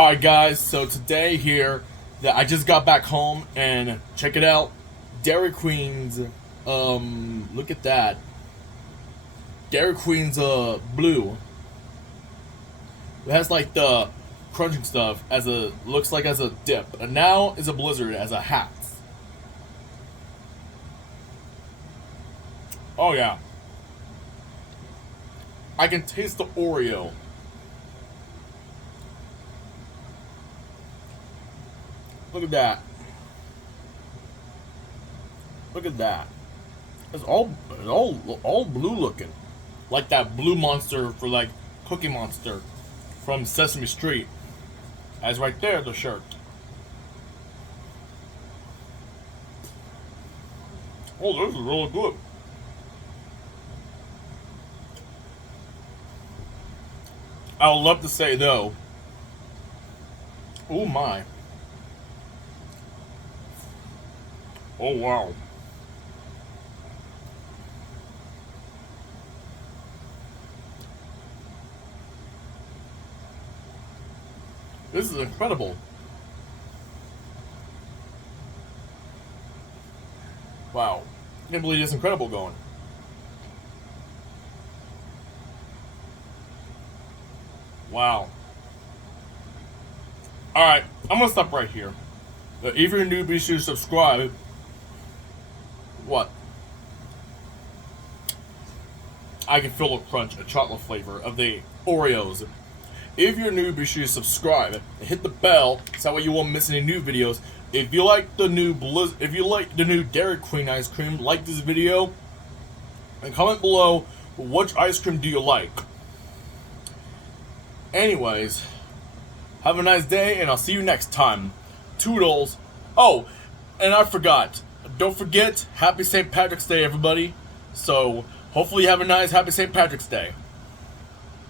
Alright guys, so today here that I just got back home and check it out. Dairy Queen's look at that. Dairy Queen's blue. It has like the crunching stuff as a looks like as a dip. And now is a blizzard as a hat. Oh yeah. I can taste the Oreo. Look at that. Look at that. It's all blue looking. Like that blue monster for like Cookie Monster from Sesame Street. As right there, the shirt. Oh, this is really good. I would love to say though. Oh my. Oh wow. This is incredible. Wow. I can't believe it's incredible going. Wow. Alright, I'm gonna stop right here. If you're new, be sure to subscribe. What? I can feel the crunch, a chocolate flavor of the Oreos. If you're new, be sure to subscribe and hit the bell so that way you won't miss any new videos. If you like the new Dairy Queen ice cream, like this video and comment below which ice cream do you like. Anyways, have a nice day and I'll see you next time. Toodles. Oh, and I forgot. Don't forget, happy St. Patrick's Day, everybody. So, hopefully you have a nice happy St. Patrick's Day.